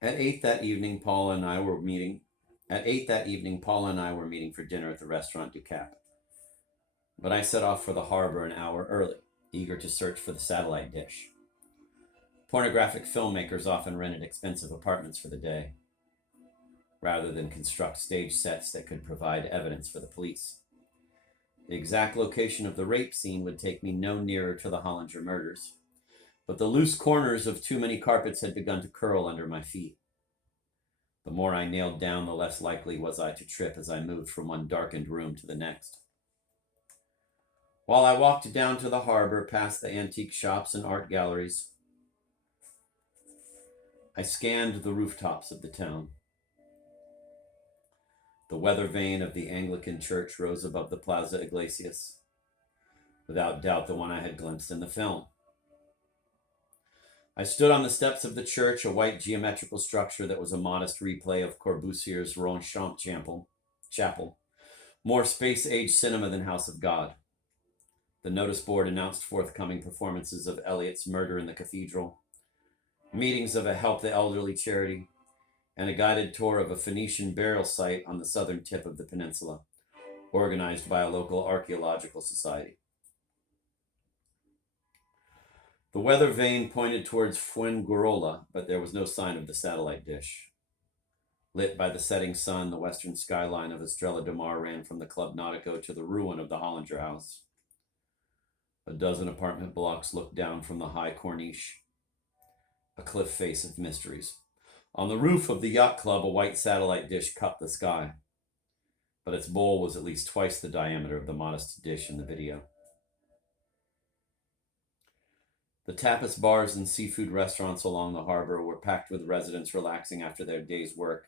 At 8 that evening, Paula and I were meeting. At 8 that evening, Paula and I were meeting for dinner at the restaurant Du Cap. But I set off for the harbor an hour early, eager to search for the satellite dish. Pornographic filmmakers often rented expensive apartments for the day, rather than construct stage sets that could provide evidence for the police. The exact location of the rape scene would take me no nearer to the Hollinger murders, but the loose corners of too many carpets had begun to curl under my feet. The more I nailed down, the less likely was I to trip as I moved from one darkened room to the next. While I walked down to the harbor, past the antique shops and art galleries, I scanned the rooftops of the town. The weather vane of the Anglican church rose above the Plaza Iglesias, without doubt the one I had glimpsed in the film. I stood on the steps of the church, a white geometrical structure that was a modest replay of Corbusier's Ronchamp Chapel, more space-age cinema than House of God. The notice board announced forthcoming performances of Eliot's Murder in the Cathedral, meetings of a Help the Elderly charity, and a guided tour of a Phoenician burial site on the southern tip of the peninsula, organized by a local archaeological society. The weather vane pointed towards Fuengirola, but there was no sign of the satellite dish. Lit by the setting sun, the western skyline of Estrella de Mar ran from the Club Nautico to the ruin of the Hollinger House. A dozen apartment blocks looked down from the high corniche, a cliff face of mysteries. On the roof of the yacht club, a white satellite dish cupped the sky, but its bowl was at least twice the diameter of the modest dish in the video. The tapas bars and seafood restaurants along the harbor were packed with residents relaxing after their day's work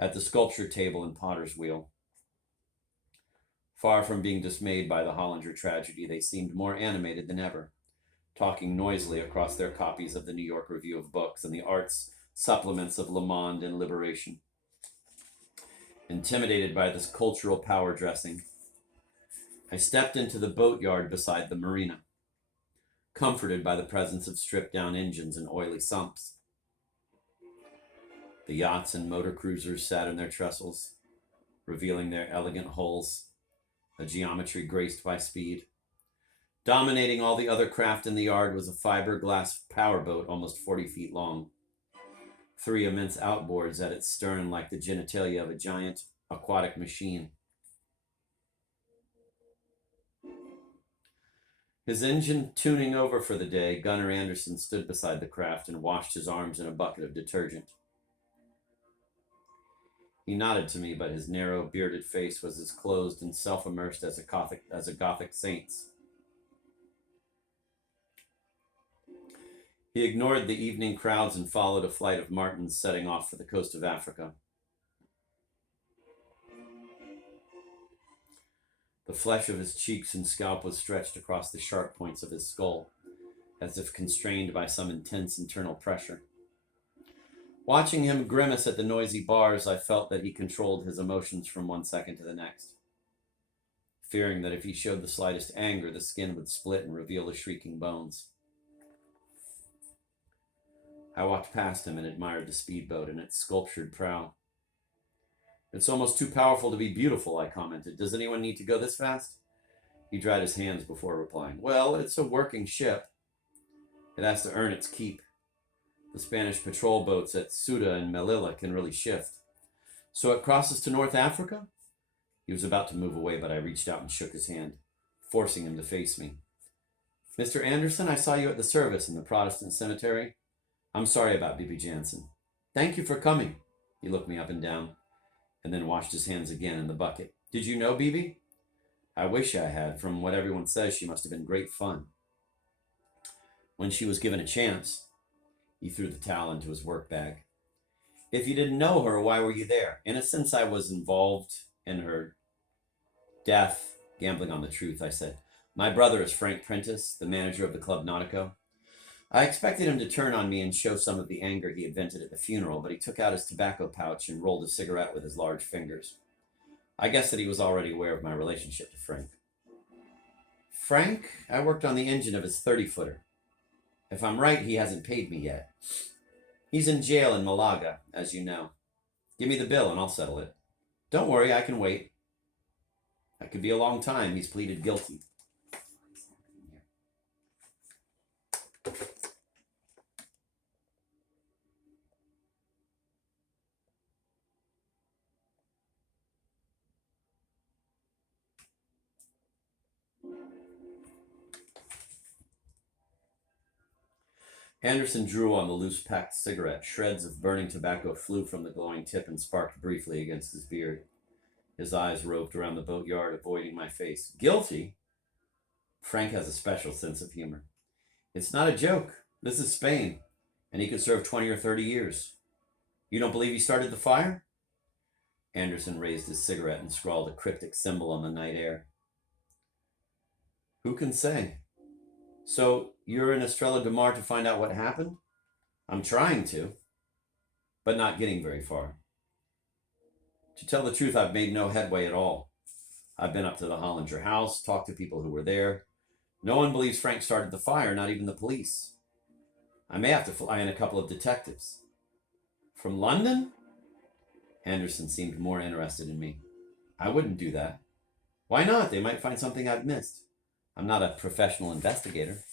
at the sculpture table and potter's wheel. Far from being dismayed by the Hollinger tragedy, they seemed more animated than ever, talking noisily across their copies of the New York Review of Books and the arts supplements of Le Monde and Liberation. Intimidated by this cultural power dressing, I stepped into the boatyard beside the marina, comforted by the presence of stripped-down engines and oily sumps. The yachts and motor cruisers sat in their trestles, revealing their elegant hulls, a geometry graced by speed. Dominating all the other craft in the yard was a fiberglass powerboat almost 40 feet long, 3 immense outboards at its stern like the genitalia of a giant aquatic machine. His engine tuning over for the day, Gunnar Anderson stood beside the craft and washed his arms in a bucket of detergent. He nodded to me, but his narrow, bearded face was as closed and self-immersed as a Gothic saint's. He ignored the evening crowds and followed a flight of martins setting off for the coast of Africa. The flesh of his cheeks and scalp was stretched across the sharp points of his skull, as if constrained by some intense internal pressure. Watching him grimace at the noisy bars, I felt that he controlled his emotions from one second to the next, fearing that if he showed the slightest anger, the skin would split and reveal the shrieking bones. I walked past him and admired the speedboat and its sculptured prow. "It's almost too powerful to be beautiful," I commented. "Does anyone need to go this fast?" He dried his hands before replying. "Well, it's a working ship. It has to earn its keep. The Spanish patrol boats at Ceuta and Melilla can really shift. So it crosses to North Africa?" He was about to move away, but I reached out and shook his hand, forcing him to face me. "Mr. Anderson, I saw you at the service in the Protestant cemetery. I'm sorry about Bibi Jansen. Thank you for coming." He looked me up and down, and then washed his hands again in the bucket. "Did you know Bibi?" "I wish I had. From what everyone says, she must have been great fun." "When she was given a chance." He threw the towel into his work bag. "If you didn't know her, why were you there?" "In a sense, I was involved in her death, gambling on the truth," I said. "My brother is Frank Prentice, the manager of the Club Nautico. I expected him to turn on me and show some of the anger he had vented at the funeral, but he took out his tobacco pouch and rolled a cigarette with his large fingers. I guessed that he was already aware of my relationship to Frank. "Frank? I worked on the engine of his 30-footer. If I'm right, he hasn't paid me yet." He's in jail in Malaga, as you know. Give me the bill and I'll settle it. Don't worry, I can wait. That could be a long time. He's pleaded guilty. Anderson drew on the loose-packed cigarette. Shreds of burning tobacco flew from the glowing tip and sparked briefly against his beard. His eyes roved around the boatyard, avoiding my face. Guilty? Frank has a special sense of humor. It's not a joke. This is Spain, and he could serve 20 or 30 years. You don't believe he started the fire? Anderson raised his cigarette and scrawled a cryptic symbol on the night air. Who can say? So, you're in Estrella de Mar to find out what happened? I'm trying to, but not getting very far. To tell the truth, I've made no headway at all. I've been up to the Hollinger house, talked to people who were there. No one believes Frank started the fire, not even the police. I may have to fly in a couple of detectives. From London? Anderson seemed more interested in me. I wouldn't do that. Why not? They might find something I've missed. I'm not a professional investigator.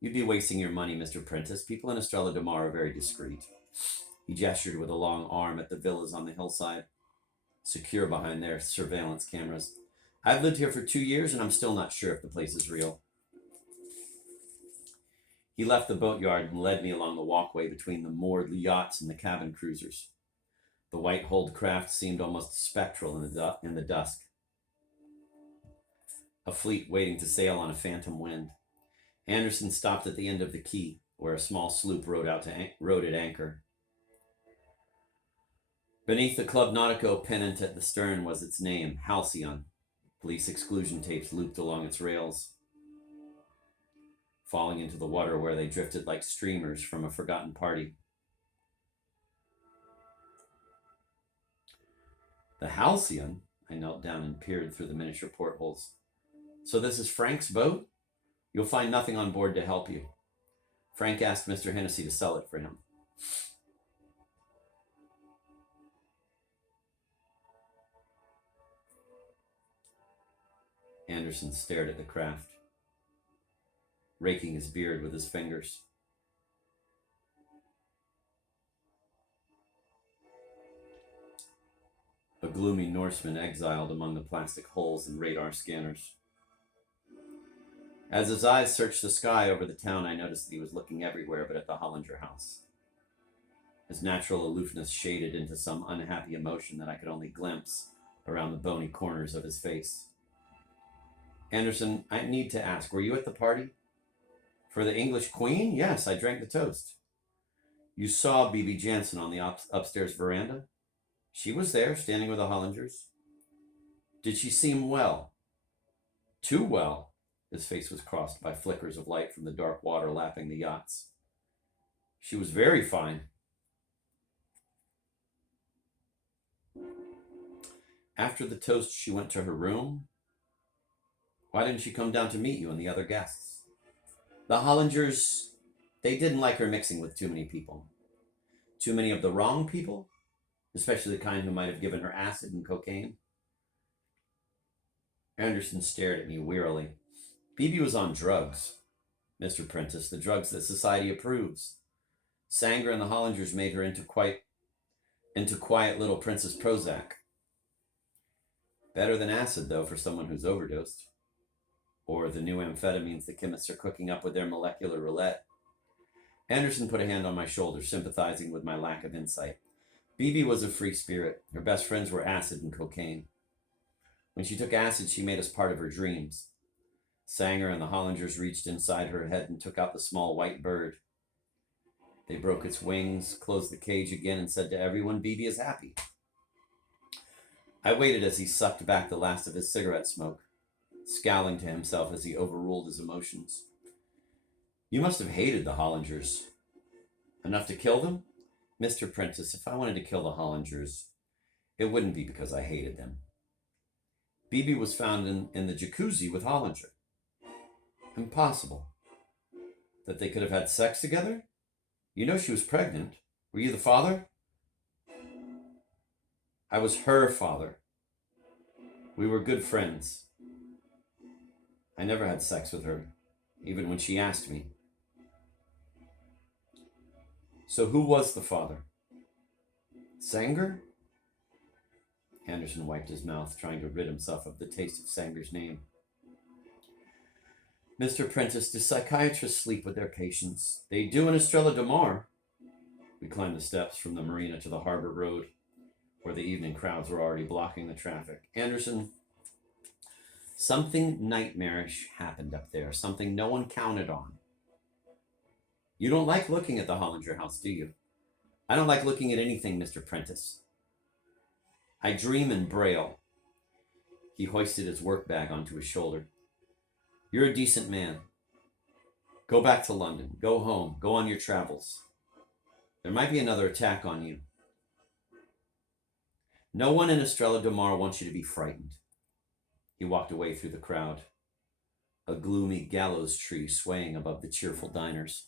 You'd be wasting your money, Mr. Prentice. People in Estrella de Mar are very discreet. He gestured with a long arm at the villas on the hillside, secure behind their surveillance cameras. I've lived here for 2 years, and I'm still not sure if the place is real. He left the boatyard and led me along the walkway between the moored yachts and the cabin cruisers. The white-hulled craft seemed almost spectral in the dusk. A fleet waiting to sail on a phantom wind. Anderson stopped at the end of the quay, where a small sloop rode at anchor. Beneath the Club Nautico pennant at the stern was its name, Halcyon. Police exclusion tapes looped along its rails, falling into the water where they drifted like streamers from a forgotten party. The Halcyon? I knelt down and peered through the miniature portholes. So this is Frank's boat? You'll find nothing on board to help you. Frank asked Mr. Hennessy to sell it for him. Anderson stared at the craft, raking his beard with his fingers. A gloomy Norseman exiled among the plastic holes and radar scanners. As his eyes searched the sky over the town, I noticed that he was looking everywhere but at the Hollinger house. His natural aloofness shaded into some unhappy emotion that I could only glimpse around the bony corners of his face. Anderson, I need to ask, were you at the party? For the English Queen? Yes, I drank the toast. You saw Bibi Jansen on the upstairs veranda? She was there, standing with the Hollingers. Did she seem well? Too well. His face was crossed by flickers of light from the dark water lapping the yachts. She was very fine. After the toast, she went to her room. Why didn't she come down to meet you and the other guests? The Hollingers, they didn't like her mixing with too many people. Too many of the wrong people, especially the kind who might have given her acid and cocaine. Anderson stared at me wearily. Bibi was on drugs, Mr. Prentice, the drugs that society approves. Sanger and the Hollingers made her into quiet little Princess Prozac. Better than acid, though, for someone who's overdosed. Or the new amphetamines the chemists are cooking up with their molecular roulette. Anderson put a hand on my shoulder, sympathizing with my lack of insight. Bibi was a free spirit. Her best friends were acid and cocaine. When she took acid, she made us part of her dreams. Sanger and the Hollingers reached inside her head and took out the small white bird. They broke its wings, closed the cage again, and said to everyone, Bibi is happy. I waited as he sucked back the last of his cigarette smoke, scowling to himself as he overruled his emotions. You must have hated the Hollingers. Enough to kill them? Mr. Prentice, if I wanted to kill the Hollingers, it wouldn't be because I hated them. Bibi was found in the jacuzzi with Hollinger. Impossible. That they could have had sex together? You know she was pregnant. Were you the father? I was her father. We were good friends. I never had sex with her, even when she asked me. So who was the father? Sanger? Anderson wiped his mouth, trying to rid himself of the taste of Sanger's name. Mr. Prentice, do psychiatrists sleep with their patients? They do in Estrella de Mar. We climbed the steps from the marina to the harbor road, where the evening crowds were already blocking the traffic. Anderson, something nightmarish happened up there, something no one counted on. You don't like looking at the Hollinger house, do you? I don't like looking at anything, Mr. Prentice. I dream in Braille. He hoisted his work bag onto his shoulder. You're a decent man. Go back to London. Go home. Go on your travels. There might be another attack on you. No one in Estrella de Mar wants you to be frightened. He walked away through the crowd, a gloomy gallows tree swaying above the cheerful diners.